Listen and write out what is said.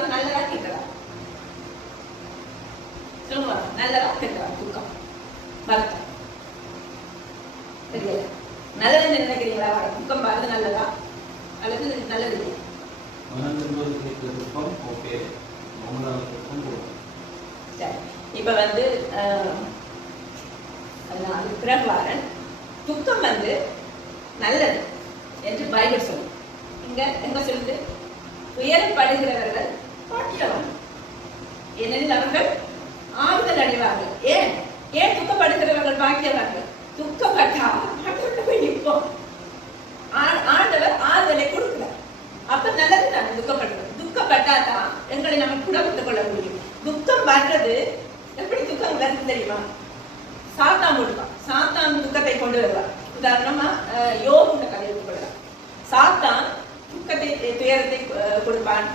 பார்த்து நல்லதா கேட்கலாம். சொல்லுங்க, நல்லதா கேட்கலாம். துக்கம் வருத்தம் தெரியல. நல்லதுன்னு நினைக்கிறீங்களா? துக்கம் வர்றது நல்லதா அல்லது நல்லது இல்லையா? சரி, இப்ப வந்து பிரகலாரன் துக்கம் வந்து நல்லது என்று பைபிள் சொல்லும். இங்க என்ன சொல்லுது? துயரப்படுகிறவர்கள் பாக்கியவான், ஏனெனில் அவர்கள் ஆறுதல் அடைவார்கள். ஏன் ஏன் துக்கப்படுகிறவர்கள் பாக்கியவார்கள்? துக்கப்பட்டால் போய் நிற்போம். ஆண்டவர் ஆறுதலை கொடுக்கிறார். அப்ப நல்லது தானே துக்கப்படுறது. துக்கப்பட்டாதான் எங்களை நம்ம குணப்படுத்திக் கொள்ள முடியும். துக்கம் வர்றது எப்படி துக்கம் வருது தெரியுமா? சாத்தான் கொடுப்பான். சாத்தான் துக்கத்தை கொண்டு வருவார். உதாரணமா யோபுன்ற கதையை கொள்ளலாம். சாத்தான் துக்கத்தை துயரத்தை கொடுப்பான்.